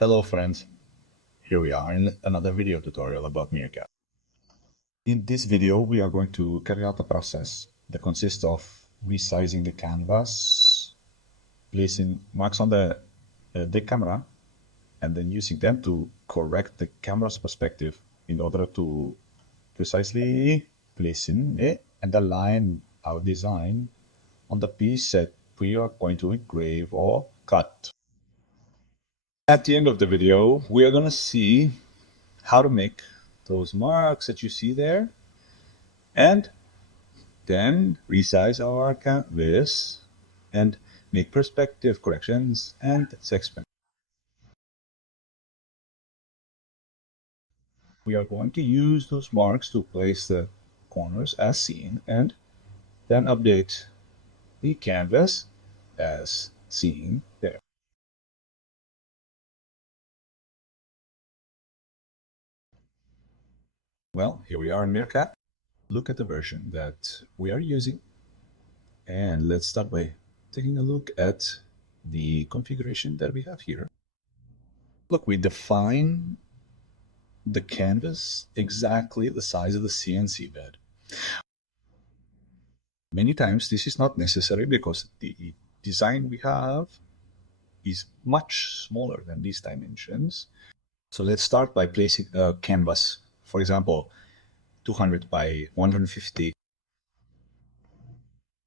Hello friends, here we are in another video tutorial about MeerK40t. In this video we are going to carry out a process that consists of resizing the canvas, placing marks on the camera, and then using them to correct the camera's perspective in order to precisely place in it and align our design on the piece that we are going to engrave or cut. At the end of the video, we are going to see how to make those marks that you see there and then resize our canvas and make perspective corrections and segment. We are going to use those marks to place the corners as seen and then update the canvas as seen there. Well, here we are in MeerK40t. Look at the version that we are using, and let's start by taking a look at the configuration that we have here. Look, we define the canvas exactly the size of the CNC bed. Many times this is not necessary because the design we have is much smaller than these dimensions. So let's start by placing a canvas, for example, 200 by 150.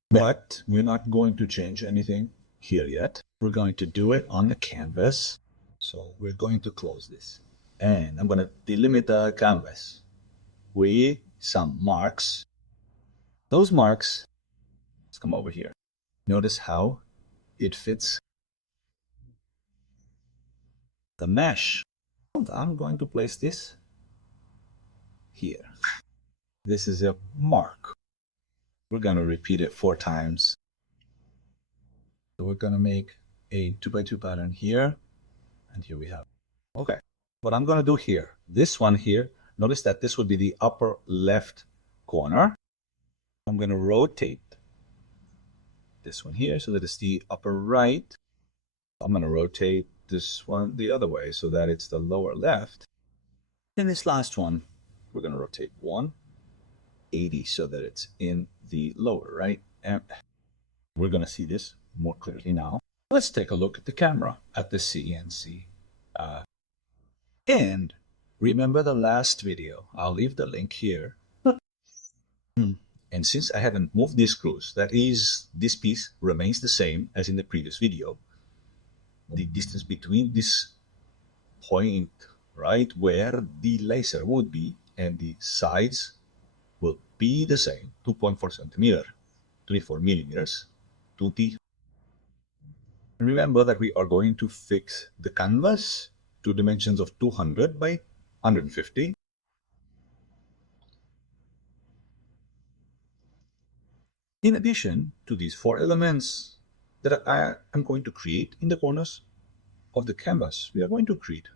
But we're not going to change anything here yet. We're going to do it on the canvas. So we're going to close this. And I'm going to delimit the canvas with some marks. Those marks, let's come over here. Notice how it fits the mesh. I'm going to place this here. This is a mark. We're going to repeat it 4 times. So we're going to make a 2x2 pattern here, and here we have. Okay, what I'm going to do here, this one here, notice that this would be the upper left corner. I'm going to rotate this one here so that it's the upper right. I'm going to rotate this one the other way so that it's the lower left. And this last one, we're going to rotate 180 so that it's in the lower right. And we're going to see this more clearly now. Let's take a look at the camera, at the CNC. And remember the last video. I'll leave the link here. And since I haven't moved these screws, that is, this piece remains the same as in the previous video. The distance between this point, right where the laser would be, and the sides will be the same, 2.4 centimeter, 24 millimeters, 2T. And remember that we are going to fix the canvas to dimensions of 200 by 150. In addition to these 4 elements that I am going to create in the corners of the canvas, we are going to create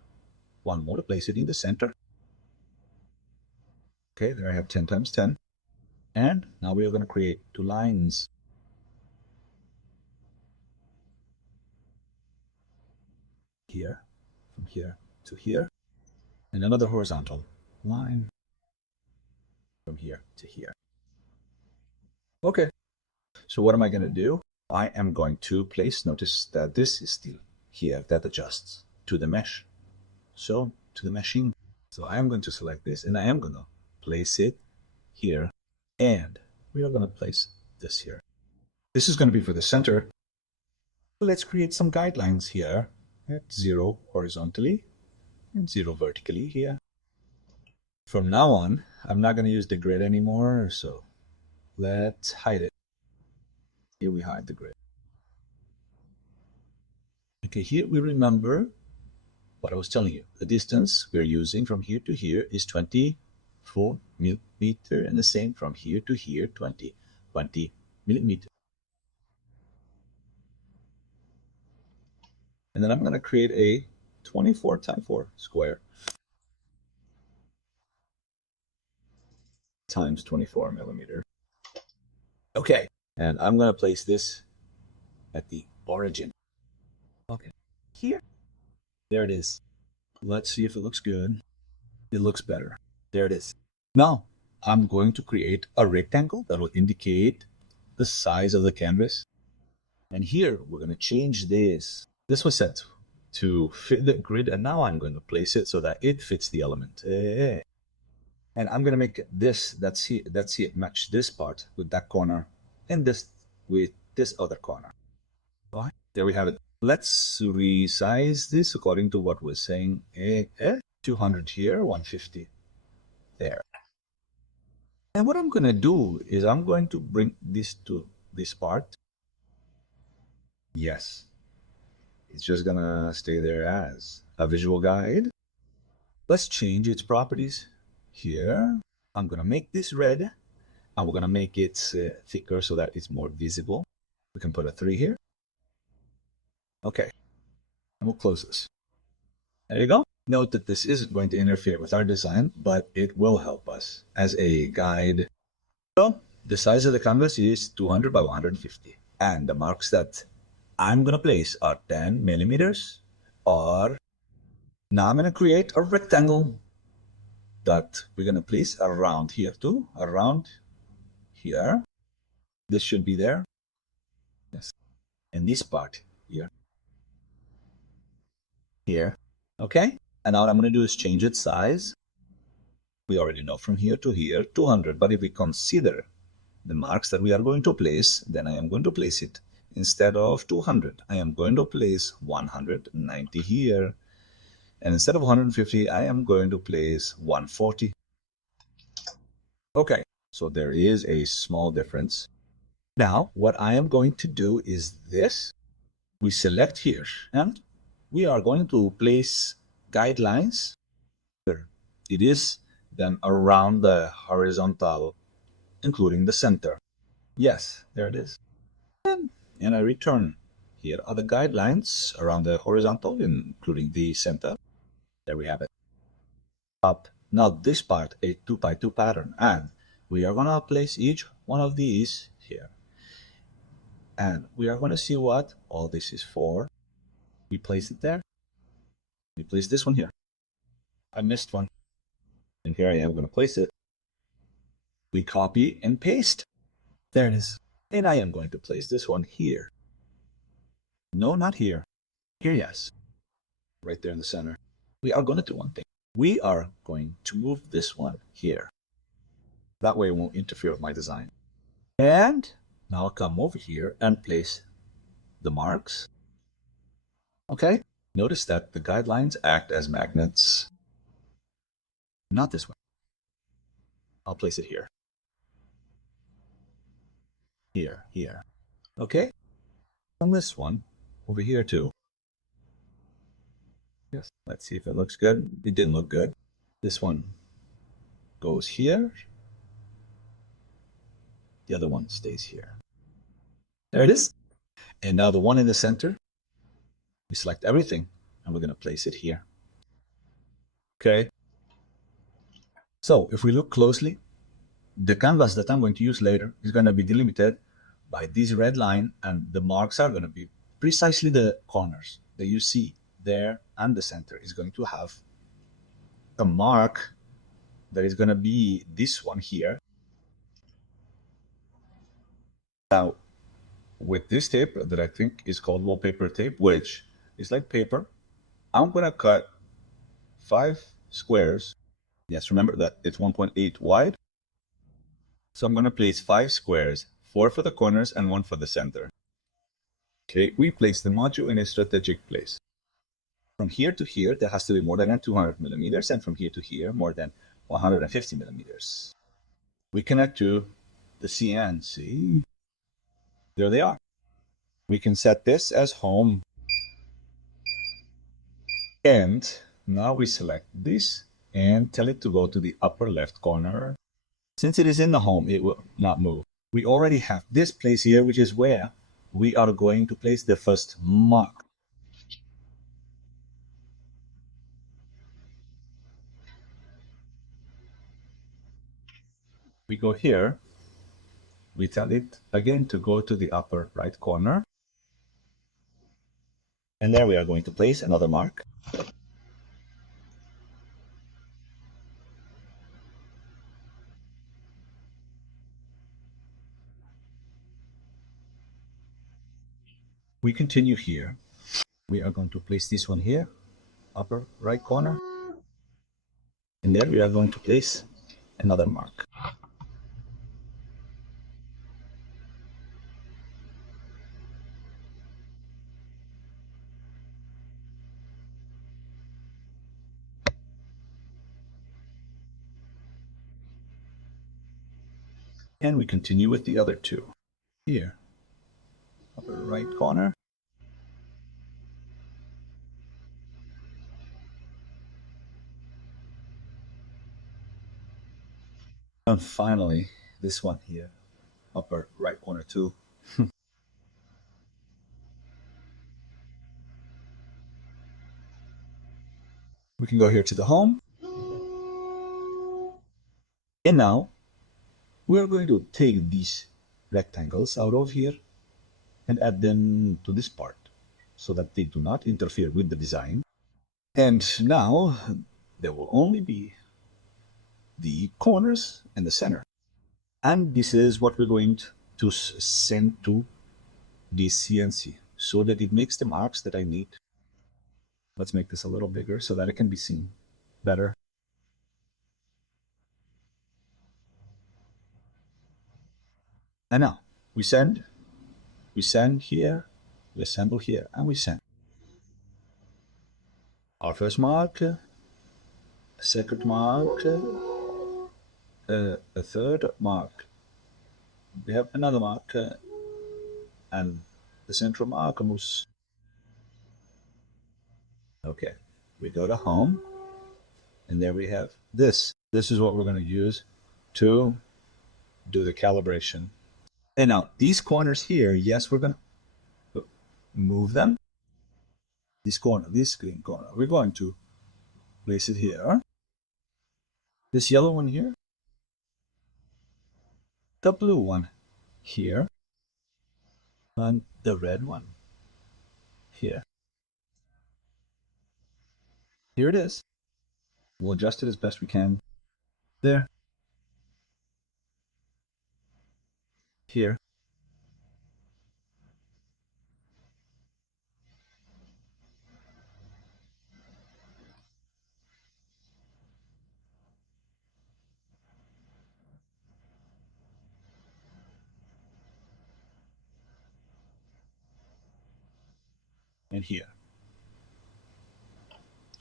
one more to place it in the center. Okay, there I have 10 times 10. And now we are going to create 2 lines. Here, from here to here, and another horizontal line from here to here. Okay, so what am I going to do? I am going to place, notice that this is still here, that adjusts to the mesh. So, to the meshing. So I am going to select this and I am going to place it here. And we are going to place this here. This is going to be for the center. Let's create some guidelines here at 0 horizontally and 0 vertically here. From now on, I'm not going to use the grid anymore, so let's hide it. Here we hide the grid. Okay, here we remember what I was telling you. The distance we're using from here to here is 24 millimeter, and the same from here to here, 20 millimeter. And then I'm going to create a 24 times 4 square times 24 millimeter. Okay, and I'm going to place this at the origin. Okay, here. There it is. Let's see if it looks good. It looks better. There it is. Now, I'm going to create a rectangle that will indicate the size of the canvas. And here, we're going to change this. This was set to fit the grid, and now I'm going to place it so that it fits the element. And I'm going to make this, that's it, match this part with that corner, and this with this other corner. All right, there we have it. Let's resize this according to what we're saying. 200 here, 150 there. And what I'm going to do is I'm going to bring this to this part. Yes, it's just going to stay there as a visual guide. Let's change its properties here. I'm going to make this red, and we're going to make it thicker so that it's more visible. We can put a 3 here. Okay, and we'll close this. There you go. Note that this isn't going to interfere with our design, but it will help us as a guide. So the size of the canvas is 200 by 150. And the marks that I'm going to place are 10 millimeters. Or now I'm going to create a rectangle that we're going to place around here too. Around here. This should be there. Yes. And this part here. Here. Okay. And now what I'm going to do is change its size. We already know from here to here, 200. But if we consider the marks that we are going to place, then I am going to place it instead of 200. I am going to place 190 here. And instead of 150, I am going to place 140. Okay, so there is a small difference. Now, what I am going to do is this. We select here, and we are going to place guidelines. It is then around the horizontal, including the center. Yes, there it is. And I return. Here are the guidelines around the horizontal, including the center. There we have it. Up. Now this part, a 2x2 pattern, and we are going to place each one of these here. And we are going to see what all this is for. We place it there. We place this one here. I missed one. And here I am going to place it. We copy and paste. There it is. And I am going to place this one here. No, not here. Here, yes. Right there in the center. We are going to do one thing. We are going to move this one here. That way it won't interfere with my design. And now I'll come over here and place the marks. Okay. Notice that the guidelines act as magnets. Not this way. I'll place it here. Here. Okay. On this one, over here too. Yes. Let's see if it looks good. It didn't look good. This one goes here. The other one stays here. There it is. And now the one in the center, we select everything and we're going to place it here. Okay. So if we look closely, the canvas that I'm going to use later is going to be delimited by this red line, and the marks are going to be precisely the corners that you see there, and the center is going to have a mark that is going to be this one here. Now, with this tape that I think is called wallpaper tape, which is like paper, I'm going to cut 5 squares. Yes, remember that it's 1.8 wide. So I'm going to place 5 squares, 4 for the corners and 1 for the center. Okay, we place the module in a strategic place. From here to here, there has to be more than 200 millimeters, and from here to here, more than 150 millimeters. We connect to the CNC. There they are. We can set this as home. And now we select this and tell it to go to the upper left corner. Since it is in the home, it will not move. We already have this place here, which is where we are going to place the first mark. We go here. We tell it again to go to the upper right corner. And there we are going to place another mark. we continue here. We are going to place this one here, upper right corner. And there we are going to place another mark. And we continue with the other two. Here, upper right corner. And finally, this one here, upper right corner too. We can go here to the home. And now we're going to take these rectangles out of here and add them to this part so that they do not interfere with the design. And now there will only be the corners and the center. And this is what we're going to send to the CNC so that it makes the marks that I need. Let's make this a little bigger so that it can be seen better. And now we send here, we assemble here, and we send. Our first mark, a second mark, a third mark. We have another mark, and the central mark almost. Okay, we go to home, and there we have this. This is what we're going to use to do the calibration. And now these corners here, yes, we're going to move them. This corner, this green corner, we're going to place it here. This yellow one here, the blue one here, and the red one here. Here it is. We'll adjust it as best we can. There. Here. And here.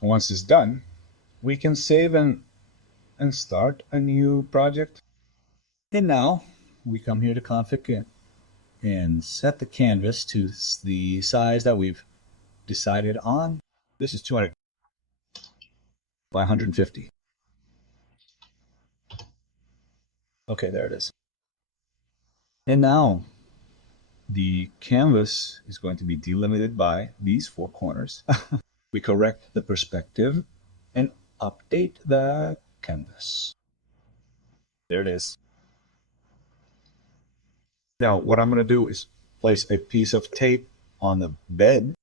Once it's done, we can save and start a new project. And now we come here to config and set the canvas to the size that we've decided on. This is 200 by 150. Okay, there it is. And now the canvas is going to be delimited by these four corners. We correct the perspective and update the canvas. There it is. Now what I'm going to do is place a piece of tape on the bed.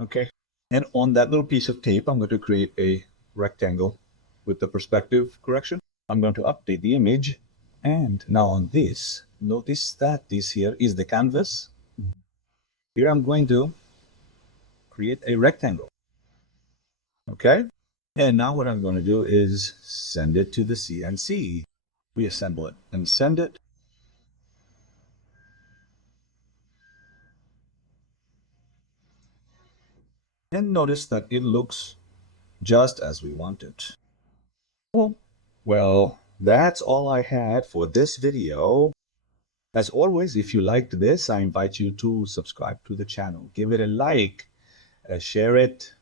Okay. And on that little piece of tape, I'm going to create a rectangle with the perspective correction. I'm going to update the image. And now on this, notice that this here is the canvas. Here I'm going to create a rectangle. Okay. And now what I'm going to do is send it to the CNC. We assemble it and send it. And notice that it looks just as we want it. Well, that's all I had for this video. As always, if you liked this, I invite you to subscribe to the channel. Give it a like, share it,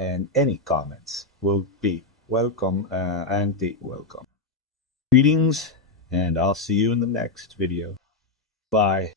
and any comments will be welcome and welcome. Greetings, and I'll see you in the next video. Bye.